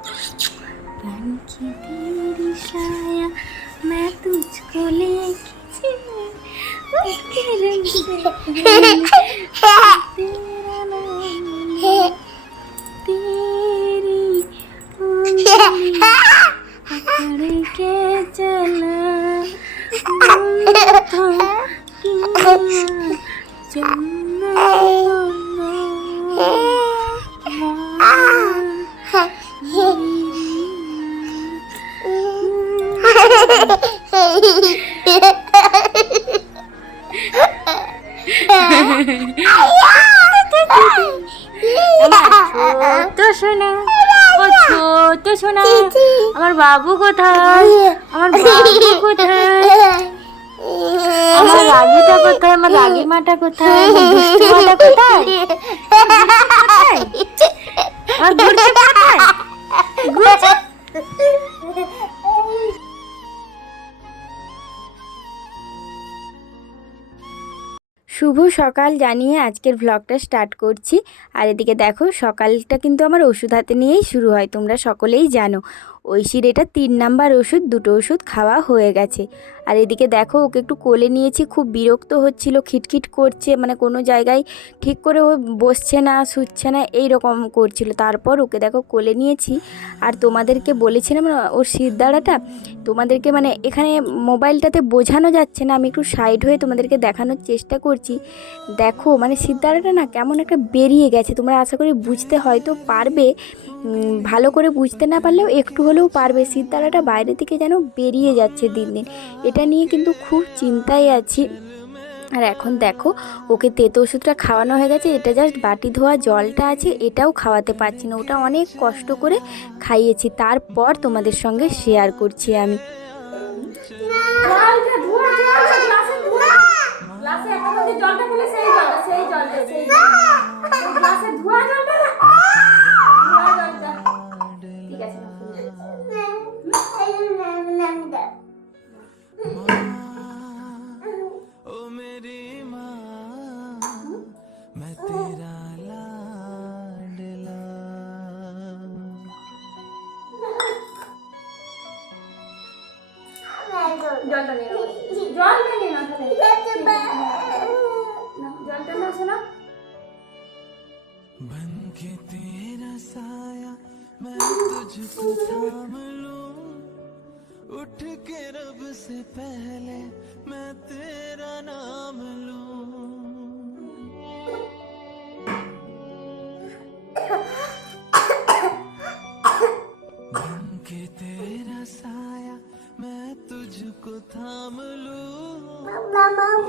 बन के तेरी साया मैं तुझको लेके उसके रंग से तेरा नाम तेरी उंगली पकड़ के चला ছোট সোনা আমার বাবু কোথায় আমার বাবু কোথায় আমার রাগিটা কোথায় আমার রাগি মাটা কোথায় দুষ্টু মাটা কোথায় আমার ঘুরছে কোথায় ঘুরছে শুভ সকাল জানিয়ে আজকের ভ্লগটা স্টার্ট করছি। আর এদিকে দেখো সকালটা কিন্তু আমার ওষুধ হাতে নিয়েই শুরু হয়, তোমরা সকলেই জানো। ঐশীর এটা 3 নাম্বার ওষুধ, 2টো ওষুধ খাওয়া হয়ে গেছে। আর এদিকে দেখো ওকে একটু কোলে নিয়েছি, খুব বিরক্ত হচ্ছিল, খিটখিট করছে, মানে কোনো জায়গায় ঠিক করে ও বসছে না শুচ্ছে না এই রকম করছিল। তারপর ওকে দেখো কোলে নিয়েছি। আর তোমাদেরকে বলেছিলাম না ওর শিরদাঁড়াটা, তোমাদেরকে মানে এখানে মোবাইলটাতে বোঝানো যাচ্ছে না, আমি একটু সাইড হয়ে তোমাদেরকে দেখানোর চেষ্টা করছি। দেখো মানে শিরদাঁড়াটা না কেমন একটা বেরিয়ে গেছে, তোমরা আশা করি বুঝতে হয়তো পারবে, ভালো করে বুঝতে না পারলেও একটু হলেও পারবে। শিরদাঁড়াটা বাইরে থেকে যেন বেরিয়ে যাচ্ছে দিন দিন, এটা নিয়ে কিন্তু খুব চিন্তায় আছি। আর এখন দেখো ওকে তেতো ওষুধটা খাওয়ানো হয়ে গেছে, এটা জাস্ট বাটি ধোয়া জলটা আছে এটাও খাওয়াতে পারছি না, ওটা অনেক কষ্ট করে খাইয়েছি। তারপর তোমাদের সঙ্গে শেয়ার করছি আমি। জলটা নিয়ে না জলটা না শোনা बन के तेरा साया मैं तुझको थाम लूं उठ के रब से पहले मैं तेरा नाम लूं बन के तेरा साया मैं तुझको थाम लूं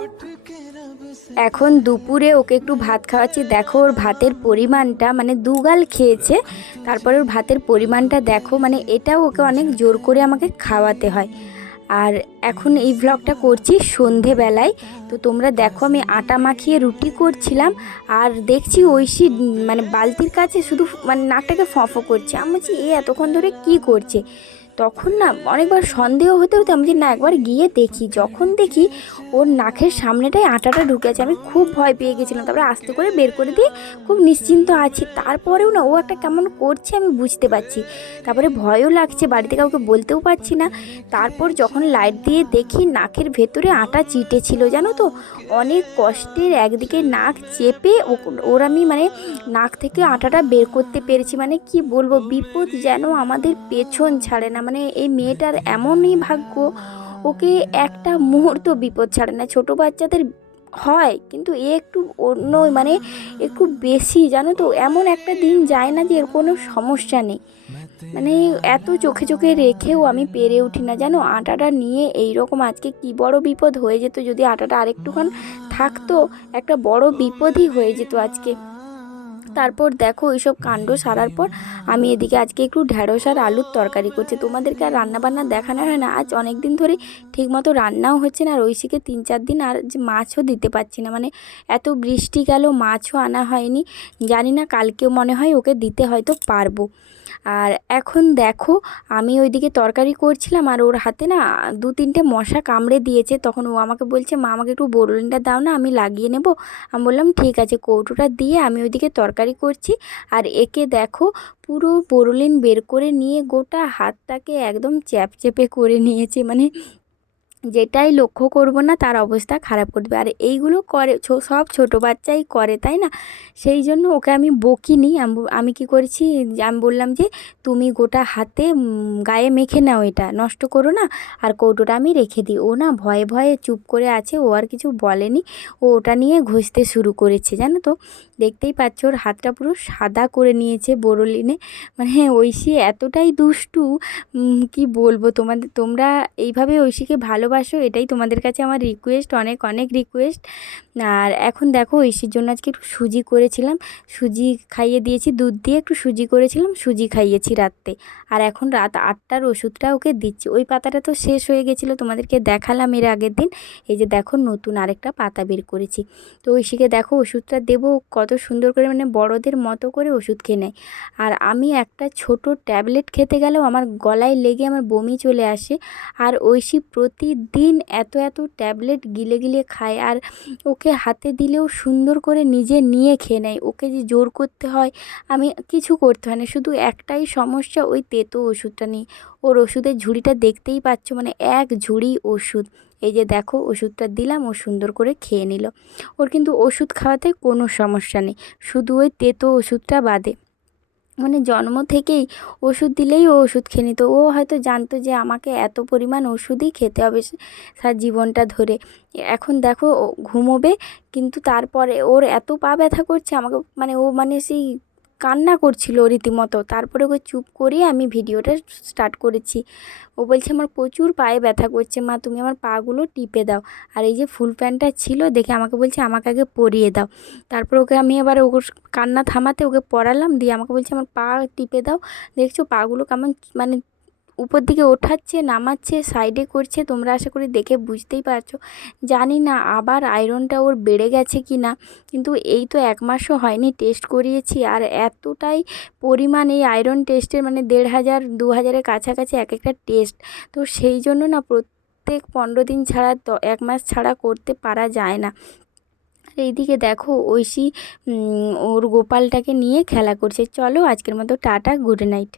उठ के रब से। এখন দুপুরে ওকে একটু ভাত খাওয়াচ্ছি, দেখো ওর ভাতের পরিমাণটা মানে 2 গাল খেয়েছে। তারপরে ওর ভাতের পরিমাণটা দেখো, মানে এটাও ওকে অনেক জোর করে আমাকে খাওয়াতে হয়। আর এখন এই ভ্লগটা করছি সন্ধেবেলায়, তো তোমরা দেখো আমি আটা মাখিয়ে রুটি করছিলাম আর দেখছি ঐশী মানে বালতির কাছে শুধু মানে নাকটাকে ফঁ করছে। আমি বলছি এ এতক্ষণ ধরে কি করছে, তখন না অনেকবার সন্দেহ হতে হতে আমি যে না একবার গিয়ে দেখি, যখন দেখি ওর নাকের সামনেটাই আটাটা ঢুকেছে, আমি খুব ভয় পেয়ে গেছিলাম। তারপরে আস্তে করে বের করে দিয়ে খুব নিশ্চিন্ত আছি, তারপরেও না ও একটা কেমন করছে আমি বুঝতে পারছি। তারপরে ভয়ও লাগছে, বাড়িতে কাউকে বলতেও পারছি না। তারপর যখন লাইট দিয়ে দেখি নাকের ভেতরে আটা চিটে ছিল, জানো তো অনেক কষ্টের একদিকে নাক চেপে ওর আমি মানে নাক থেকে আটাটা বের করতে পেরেছি। মানে কি বলবো, বিপদ যেন আমাদের পেছন ছাড়ে না, মানে এই মেয়েটার এমনই ভাগ্য, ওকে একটা মুহূর্ত বিপদ ছাড়ে না। ছোটো বাচ্চাদের হয় কিন্তু এ একটু অন্য, মানে একটু বেশি, জানো তো এমন একটা দিন যায় না যে এর কোনো সমস্যা নেই। মানে এত চোখে চোখে রেখেও আমি পেরে উঠি না, জানো আটাটা নিয়ে। এই রকম আজকে কি বড় বিপদ হয়ে যেত যদি আটাটা আরেকটুখান থাকতো, একটা বড় বিপদই হয়ে যেত আজকে। তারপর দেখো ওইসব কাণ্ড সারার পর আমি এদিকে আজকে একটু ঢ্যাঁড়স আর আলুর তরকারি করছি। তোমাদেরকে আর রান্নাবান্না দেখানো হয় না, আজ অনেক দিন ধরে ঠিকমতো রান্নাও হচ্ছে না। আর ঐশীকে 3-4 দিন আর যে মাছও দিতে পারছি না, মানে এত বৃষ্টি গেল মাছও আনা হয়নি। জানি না কালকেও মনে হয় ওকে দিতে হয়তো পারবো। আর এখন দেখো আমি ওইদিকে তরকারি করছিলাম আর ওর হাতে না 2-3টে মশা কামড়ে দিয়েছে। তখন ও আমাকে বলছে মা আমাকে একটু বোরোলিনটা দাও না, আমি লাগিয়ে নেব। আমি বললাম ঠিক আছে। কৌটোটা দিয়ে আমি ওইদিকে তরকারি তরকারি করছি। আর একে দেখো পুরো বোরোলিন বের করে নিয়ে গোটা হাতটাকে একদম চ্যাপচ্যাপে করে নিয়েছে, মানে যেটাই লক্ষ্য করব না তার অবস্থা খারাপ করবে। আর এইগুলো করে সব ছোটো বাচ্চাই করে, তাই না? সেই জন্য ওকে আমি বকিনি। আমি কী করেছি, আমি বললাম যে তুমি গোটা হাতে গায়ে মেখে নাও, এটা নষ্ট করো না, আর কৌটোটা আমি রেখে দিই। ও না ভয়ে ভয়ে চুপ করে আছে, ও আর কিছু বলেনি। ও ওটা নিয়ে ঘষতে শুরু করেছে, জানো তো। দেখতেই পাচ্ছ ওর হাতটা পুরো সাদা করে নিয়েছে বোরোলিনে। মানে ঐশী এতটাই দুষ্টু, কি বলবো তোমাদের। তোমরা এইভাবে ঐশীকে ভালোবাসো, এটাই তোমাদের কাছে আমার রিকোয়েস্ট, অনেক অনেক রিকোয়েস্ট। আর এখন দেখো ঐশীর জন্য আজকে একটু সুজি করেছিলাম, সুজি খাইয়ে দিয়েছি, দুধ দিয়ে একটু সুজি করেছিলাম, সুজি খাইয়েছি রাত্রে। আর এখন রাত 8টার ওষুধটা ওকে দিচ্ছি। ওই পাতাটা তো শেষ হয়ে গেছিলো, তোমাদেরকে দেখালাম এর আগের দিন। এই যে দেখো নতুন আরেকটা পাতা বের করেছি। তো ঐশীকে দেখো ওষুধটা দেবো কত সুন্দর করে, মানে বড়দের মতো করে ওষুধ খেয়ে নেয়। আর আমি একটা ছোট ট্যাবলেট খেতে গেলেও আমার গলায় লেগে আমার বমি চলে আসে। আর ঐশী প্রতিদিন এত এত ট্যাবলেট গিলে গিলে খায়। আর ওকে হাতে দিলেও সুন্দর করে নিজে নিয়ে খেয়ে নেয়। ওকে যে জোর করতে হয়, আমি কিছু করতে হয় না, শুধু একটাই সমস্যা, ওই তেতো ওষুধটা নিয়ে। ওর ওষুধের ঝুড়িটা দেখতেই পাচ্ছ, মানে এক ঝুড়ি ওষুধ। এই যে দেখো ওষুধটা দিলাম, ও সুন্দর করে খেয়ে নিল। ওর কিন্তু ওষুধ খাওয়াতে কোনো সমস্যা নেই, শুধু ওই তেতো ওষুধটা বাদে। মানে জন্ম থেকেই ওষুধ দিলেই ও ওষুধ খেয়ে নিত। ও হয়তো জানতো যে আমাকে এত পরিমাণ ওষুধই খেতে হবে সারা জীবনটা ধরে। এখন দেখো ও ঘুমোবে, কিন্তু তারপরে ওর এত পা ব্যথা করছে, আমাকে মানে ও মানে সেই কান্না করছিল রীতিমতো। তারপরে ওকে চুপ করিয়ে আমি ভিডিওটা স্টার্ট করেছি। ও বলছে আমার প্রচুর পায়ে ব্যথা করছে মা, তুমি আমার পাগুলো টিপে দাও। আর এই যে ফুল প্যান্টটা ছিল দেখে আমাকে বলছে আমাকে আগে পরিয়ে দাও। তারপর ওকে আমি আবার ওর কান্না থামাতে ওকে পরালাম, দিয়ে আমাকে বলছে আমার পা টিপে দাও। দেখছো পাগুলো কেমন মানে উপর দিকে ওঠাচ্ছে, নামাচ্ছে, সাইডে করছে। তোমরা আশা করি দেখে বুঝতেই পারছো। জানি না আবার আয়রনটা ওর বেড়ে গেছে কি না, কিন্তু এই তো 1 মাসও হয়নি টেস্ট করিয়েছি। আর এতটাই পরিমাণ এই আয়রন টেস্টের, মানে 1500 2000-এর কাছাকাছি এক একটা টেস্ট। তো সেই জন্য না প্রত্যেক 15 দিন ছাড়া, 1 মাস ছাড়া করতে পারা যায় না। এইদিকে দেখো ঐশী ওর গোপালটাকে নিয়ে খেলা করছে। চলো আজকের মতো টাটা, গুড নাইট।